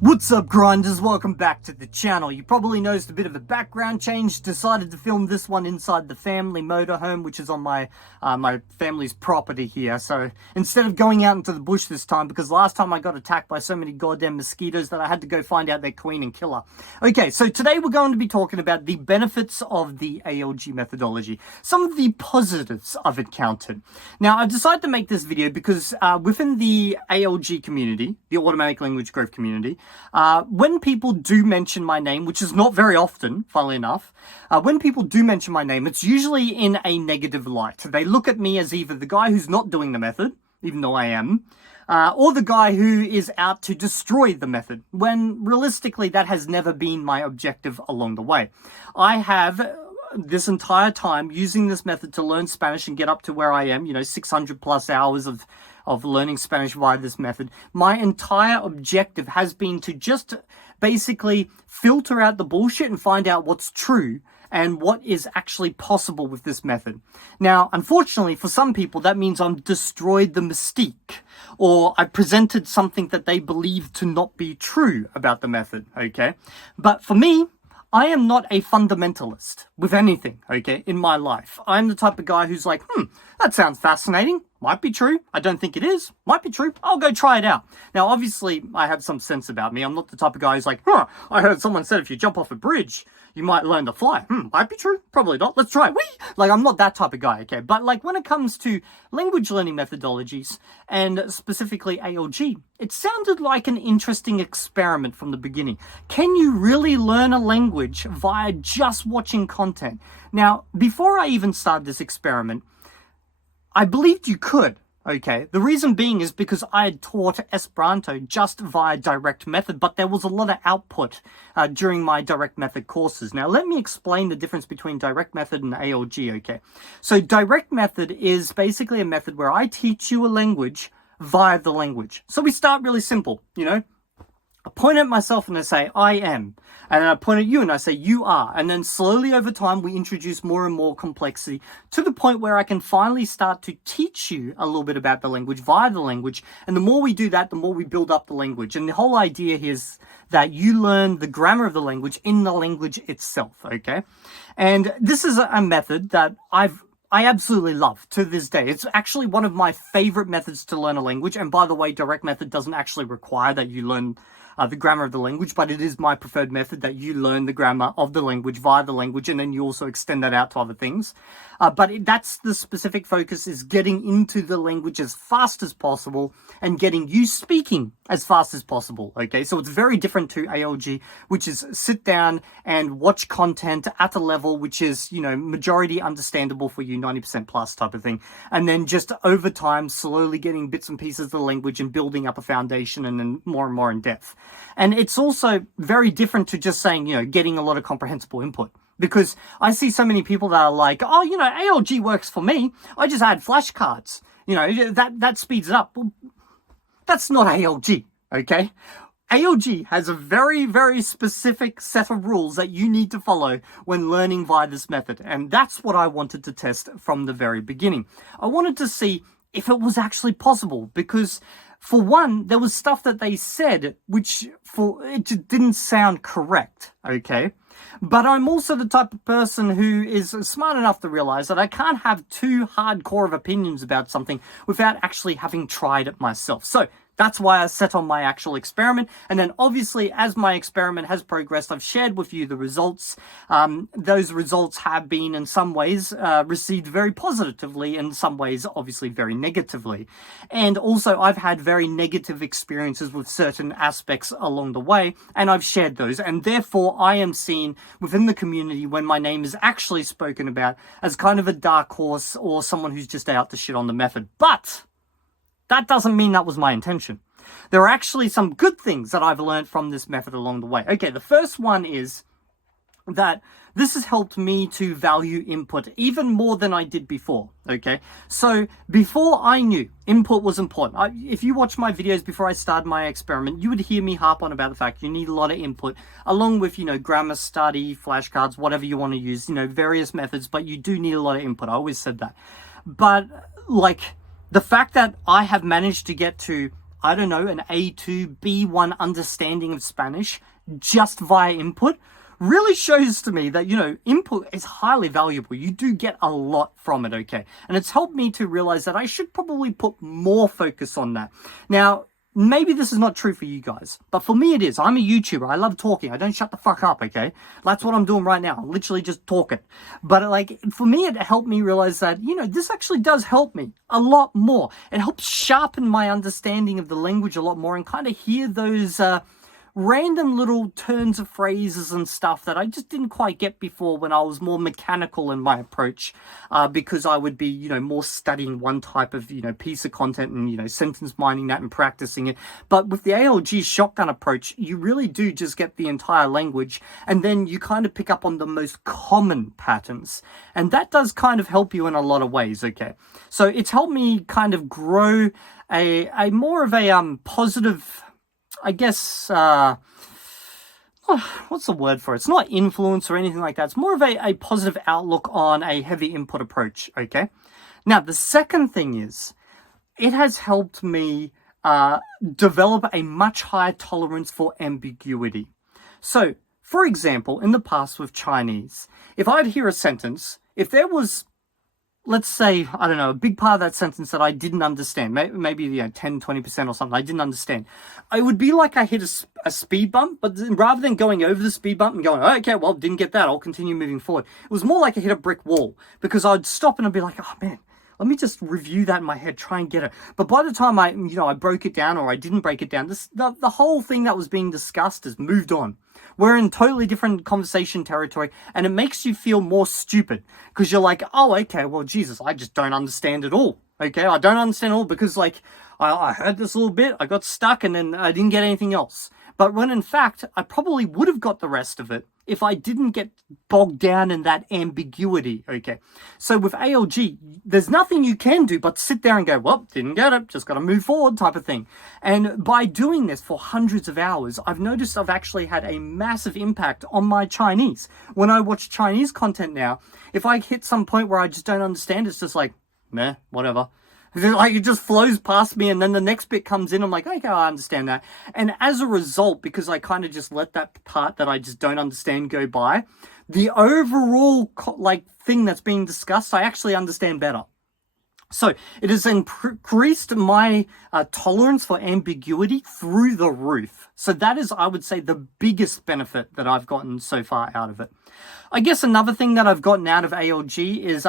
What's up, grinders? Welcome back to the channel. You probably noticed a bit of a background change. Decided to film this one inside the family motorhome, which is on my family's property here. So instead of going out into the bush this time, because last time I got attacked by so many goddamn mosquitoes that I had to go find out their queen and kill her. Okay, so today we're going to be talking about the benefits of the ALG methodology, some of the positives I've encountered. Now, I decided to make this video because within the ALG community, the automatic language growth community, when people do mention my name, which is not very often, funnily enough, when people do mention my name, it's usually in a negative light. They look at me as either the guy who's not doing the method, even though I am, or the guy who is out to destroy the method, when realistically that has never been my objective along the way. I have this entire time using this method to learn Spanish and get up to where I am, 600 plus hours of learning Spanish via this method. My entire objective has been to just basically filter out the bullshit and find out what's true and what is actually possible with this method. Now, unfortunately, for some people, that means I've destroyed the mystique, or I presented something that they believe to not be true about the method, okay? But for me, I am not a fundamentalist with anything, okay, in my life. I'm the type of guy who's like, that sounds fascinating. Might be true. I don't think it is. Might be true. I'll go try it out. Now, obviously, I have some sense about me. I'm not the type of guy who's like, I heard someone said if you jump off a bridge, you might learn to fly. Might be true. Probably not. Let's try it. Whee! Like, I'm not that type of guy, okay? But, like, when it comes to language learning methodologies, and specifically ALG, it sounded like an interesting experiment from the beginning. Can you really learn a language via just watching content? Now, before I even started this experiment, I believed you could, okay? The reason being is because I had taught Esperanto just via direct method, but there was a lot of output during my direct method courses. Now, let me explain the difference between direct method and ALG, okay? So direct method is basically a method where I teach you a language via the language. So we start really simple, I point at myself and I say, I am. And then I point at you and I say, you are. And then slowly over time, we introduce more and more complexity to the point where I can finally start to teach you a little bit about the language via the language. And the more we do that, the more we build up the language. And the whole idea here is that you learn the grammar of the language in the language itself, okay? And this is a method that I absolutely love to this day. It's actually one of my favorite methods to learn a language. And by the way, direct method doesn't actually require that you learn the grammar of the language, but it is my preferred method that you learn the grammar of the language via the language, and then you also extend that out to other things. But that's the specific focus, is getting into the language as fast as possible and getting you speaking as fast as possible, okay? So it's very different to ALG, which is sit down and watch content at a level which is, majority understandable for you, 90% plus type of thing. And then just over time, slowly getting bits and pieces of the language and building up a foundation and then more and more in depth. And it's also very different to just saying, getting a lot of comprehensible input. Because I see so many people that are like, ALG works for me. I just add flashcards. That speeds it up. Well, that's not ALG, okay? ALG has a very, very specific set of rules that you need to follow when learning via this method. And that's what I wanted to test from the very beginning. I wanted to see if it was actually possible, because for one, there was stuff that they said which it just didn't sound correct, okay? But I'm also the type of person who is smart enough to realize that I can't have too hardcore of opinions about something without actually having tried it myself. So that's why I set on my actual experiment. And then obviously, as my experiment has progressed, I've shared with you the results. Those results have been in some ways received very positively, in some ways obviously very negatively. And also I've had very negative experiences with certain aspects along the way, and I've shared those. And therefore I am seen within the community, when my name is actually spoken about, as kind of a dark horse or someone who's just out to shit on the method. But that doesn't mean that was my intention. There are actually some good things that I've learned from this method along the way. Okay, the first one is that this has helped me to value input even more than I did before, okay? So before, I knew input was important. If you watch my videos before I started my experiment, you would hear me harp on about the fact you need a lot of input, along with, grammar study, flashcards, whatever you want to use, various methods, but you do need a lot of input. I always said that. But, the fact that I have managed to get to I don't know, an A2, B1 understanding of Spanish just via input really shows to me that, you know, input is highly valuable. You do get a lot from it, okay? And it's helped me to realize that I should probably put more focus on that. Now, maybe this is not true for you guys, but for me it is. I'm a YouTuber. I love talking. I don't shut the fuck up, okay? That's what I'm doing right now. I'm literally just talking. But like, for me, it helped me realize that, you know, this actually does help me a lot more. It helps sharpen my understanding of the language a lot more and kind of hear those random little turns of phrases and stuff that I just didn't quite get before when I was more mechanical in my approach, because I would be, you know, more studying one type of, you know, piece of content and, you know, sentence mining that and practicing it. But with the ALG shotgun approach, you really do just get the entire language, and then you kind of pick up on the most common patterns. And that does kind of help you in a lot of ways, okay? So it's helped me kind of grow a more of a positive, I guess, what's the word for it? It's not influence or anything like that. It's more of a positive outlook on a heavy input approach, okay? Now, the second thing is, it has helped me develop a much higher tolerance for ambiguity. So, for example, in the past with Chinese, if I'd hear a sentence, if there was, let's say, I don't know, a big part of that sentence that I didn't understand, maybe, you know, 10, 20% or something, I didn't understand. It would be like I hit a speed bump, but rather than going over the speed bump and going, oh, okay, well, didn't get that, I'll continue moving forward. It was more like I hit a brick wall, because I'd stop and I'd be like, oh, man, let me just review that in my head, try and get it. But by the time I broke it down, or I didn't break it down, the whole thing that was being discussed has moved on. We're in totally different conversation territory, and it makes you feel more stupid, because you're like, oh, okay, well, Jesus, I just don't understand it all. Okay, I don't understand it all because, like, I heard this a little bit, I got stuck, and then I didn't get anything else. But when in fact, I probably would have got the rest of it if I didn't get bogged down in that ambiguity, okay? So with ALG, there's nothing you can do but sit there and go, well, didn't get it, just got to move forward type of thing. And by doing this for hundreds of hours, I've noticed I've actually had a massive impact on my Chinese. When I watch Chinese content now, if I hit some point where I just don't understand, it's just like, meh, whatever. Like, it just flows past me, and then the next bit comes in. I'm like, okay, I understand that. And as a result, because I kind of just let that part that I just don't understand go by, the overall, like, thing that's being discussed, I actually understand better. So it has increased my tolerance for ambiguity through the roof. So that is, I would say, the biggest benefit that I've gotten so far out of it. I guess another thing that I've gotten out of ALG is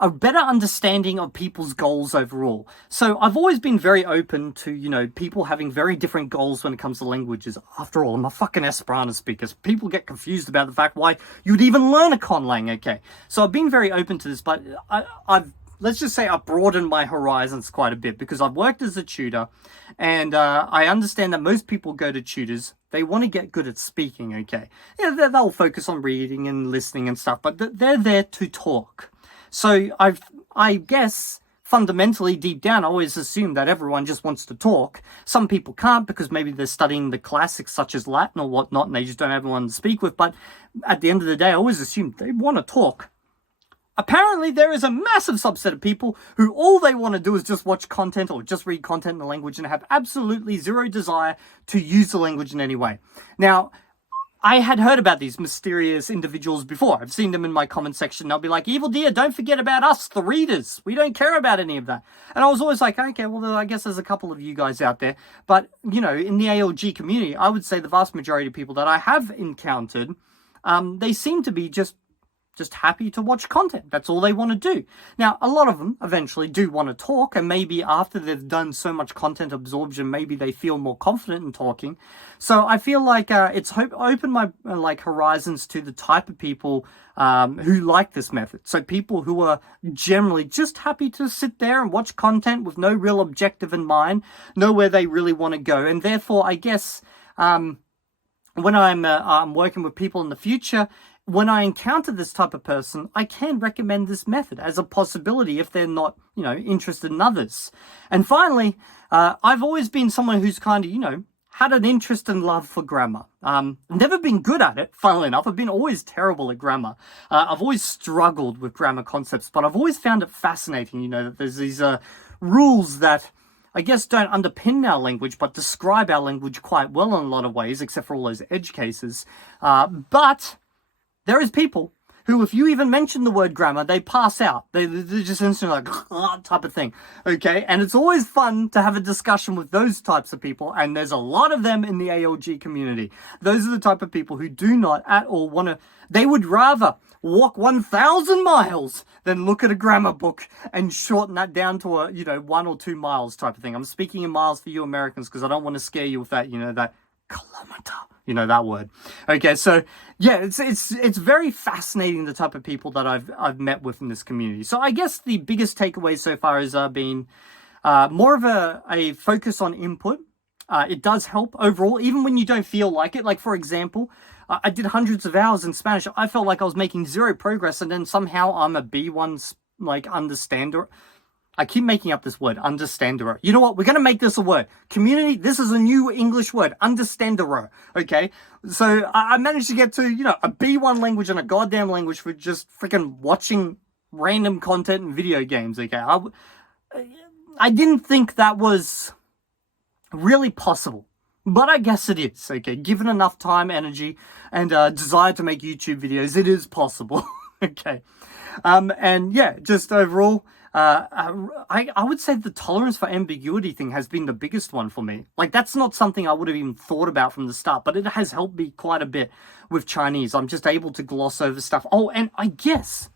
a better understanding of people's goals overall. So I've always been very open to, you know, people having very different goals when it comes to languages. After all, I'm a fucking Esperanto speaker. So people get confused about the fact why you'd even learn a conlang, okay? So I've been very open to this, but let's just say I've broadened my horizons quite a bit, because I've worked as a tutor, and I understand that most people go to tutors, they want to get good at speaking, okay? Yeah, they'll focus on reading and listening and stuff, but they're there to talk. So I guess fundamentally, deep down, I always assume that everyone just wants to talk. Some people can't, because maybe they're studying the classics such as Latin or whatnot, and they just don't have anyone to speak with. But at the end of the day, I always assume they want to talk. Apparently, there is a massive subset of people who all they want to do is just watch content or just read content in the language and have absolutely zero desire to use the language in any way. Now, I had heard about these mysterious individuals before. I've seen them in my comment section. They'll be like, Evildea, don't forget about us, the readers. We don't care about any of that. And I was always like, okay, well, I guess there's a couple of you guys out there. But, you know, in the ALG community, I would say the vast majority of people that I have encountered, they seem to be just happy to watch content. That's all they want to do. Now, a lot of them eventually do want to talk, and maybe after they've done so much content absorption, maybe they feel more confident in talking. So I feel like it's opened my horizons to the type of people who like this method. So people who are generally just happy to sit there and watch content with no real objective in mind, know where they really want to go. And therefore, I guess when I'm working with people in the future, when I encounter this type of person, I can recommend this method as a possibility if they're not, you know, interested in others. And finally, I've always been someone who's kind of, you know, had an interest and love for grammar. Never been good at it, funnily enough. I've been always terrible at grammar. I've always struggled with grammar concepts, but I've always found it fascinating, you know, that there's these rules that I guess, don't underpin our language, but describe our language quite well in a lot of ways, except for all those edge cases. But there is people who, if you even mention the word grammar, they pass out. They're just instantly like, type of thing. Okay? And it's always fun to have a discussion with those types of people, and there's a lot of them in the ALG community. Those are the type of people who do not at all want to, they would rather walk 1,000 miles than look at a grammar book and shorten that down to a, 1 or 2 miles type of thing. I'm speaking in miles for you Americans because I don't want to scare you with that, that kilometer, that word. Okay, so yeah, it's very fascinating, the type of people that I've met with in this community. So I guess the biggest takeaway so far has been more of a focus on input. It does help overall, even when you don't feel like it. Like, for example, I did hundreds of hours in Spanish. I felt like I was making zero progress, and then somehow I'm a B1 understander. I keep making up this word, understander. You know what? We're going to make this a word. Community, this is a new English word, understander. Okay? So I managed to get to, a B1 language and a goddamn language for just freaking watching random content and video games. Okay? I didn't think that was really possible, but I guess it is. Okay? Given enough time, energy, and desire to make YouTube videos, it is possible. Okay? And yeah, just overall, I would say the tolerance for ambiguity thing has been the biggest one for me. Like, that's not something I would have even thought about from the start, but it has helped me quite a bit with Chinese. I'm just able to gloss over stuff. Oh, and I guess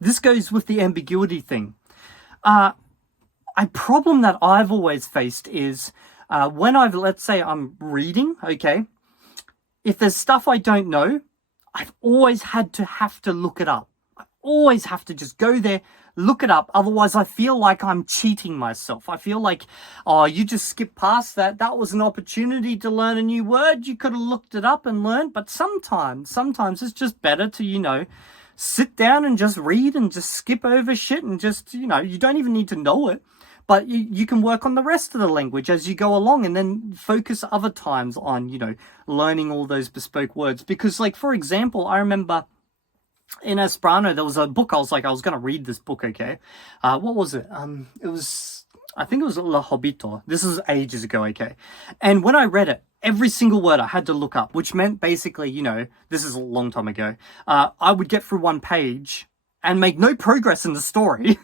this goes with the ambiguity thing. A problem that I've always faced is when let's say I'm reading, okay, if there's stuff I don't know, I've always have to look it up. I always have to just go there, look it up. Otherwise, I feel like I'm cheating myself. I feel like, oh, you just skipped past that. That was an opportunity to learn a new word. You could have looked it up and learned. But sometimes it's just better to, sit down and just read and just skip over shit and just, you don't even need to know it. But you can work on the rest of the language as you go along, and then focus other times on, learning all those bespoke words. Because, like, for example, I remember in Esperanto, there was a book. I was going to read this book, okay? What was it? I think it was La Hobbito. This is ages ago, okay? And when I read it, every single word I had to look up, which meant basically, this is a long time ago, I would get through one page and make no progress in the story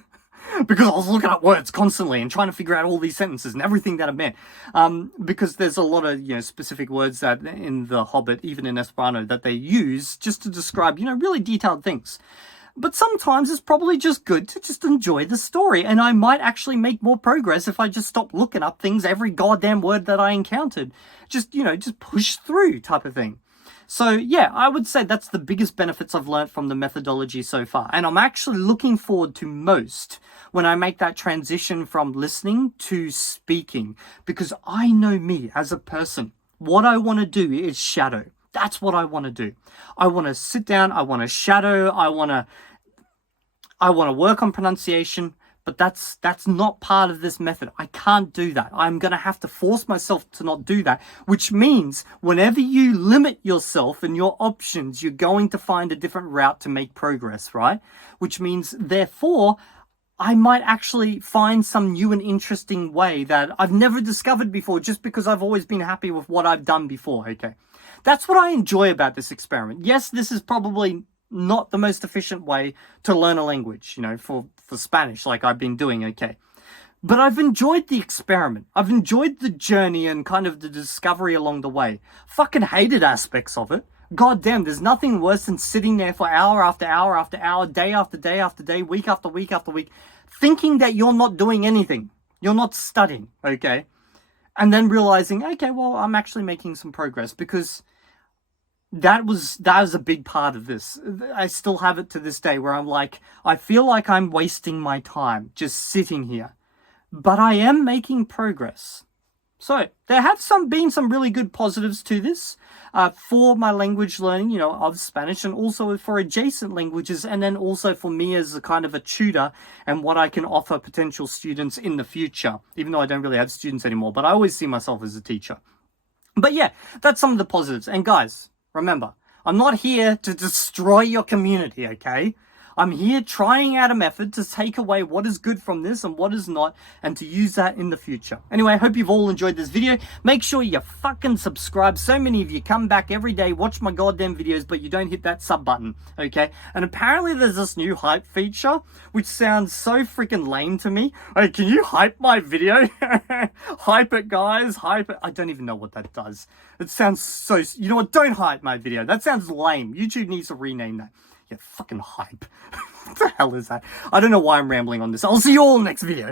because I was looking up words constantly and trying to figure out all these sentences and everything that it meant. Because there's a lot of, specific words that in The Hobbit, even in Esperanto, that they use just to describe, really detailed things. But sometimes it's probably just good to just enjoy the story, and I might actually make more progress if I just stop looking up things, every goddamn word that I encountered. Just push through type of thing. So yeah, I would say that's the biggest benefits I've learned from the methodology so far. And I'm actually looking forward to most when I make that transition from listening to speaking, because I know me as a person. What I want to do is shadow. That's what I want to do. I want to sit down. I want to shadow. I want to work on pronunciation. But that's not part of this method. I can't do that. I'm going to have to force myself to not do that, which means whenever you limit yourself and your options, you're going to find a different route to make progress, right? Which means, therefore, I might actually find some new and interesting way that I've never discovered before, just because I've always been happy with what I've done before, okay? That's what I enjoy about this experiment. Yes, this is probably not the most efficient way to learn a language, for Spanish, like I've been doing, okay? But I've enjoyed the experiment. I've enjoyed the journey and kind of the discovery along the way. Fucking hated aspects of it. God damn, there's nothing worse than sitting there for hour after hour after hour, day after day after day, week after week after week, thinking that you're not doing anything. You're not studying, okay? And then realizing, okay, well, I'm actually making some progress, because that was a big part of this. I still have it to this day where I'm like, I feel like I'm wasting my time just sitting here, but I am making progress. So there have been some really good positives to this for my language learning, of Spanish, and also for adjacent languages, and then also for me as a kind of a tutor and what I can offer potential students in the future, even though I don't really have students anymore, but I always see myself as a teacher. But yeah, that's some of the positives. And guys, remember, I'm not here to destroy your community, okay? I'm here trying out a method to take away what is good from this and what is not, and to use that in the future. Anyway, I hope you've all enjoyed this video. Make sure you fucking subscribe. So many of you come back every day, watch my goddamn videos, but you don't hit that sub button, okay? And apparently there's this new hype feature, which sounds so freaking lame to me. Hey, can you hype my video? Hype it, guys. Hype it. I don't even know what that does. It sounds so... You know what? Don't hype my video. That sounds lame. YouTube needs to rename that. Yeah, fucking hype. What the hell is that? I don't know why I'm rambling on this. I'll see you all next video.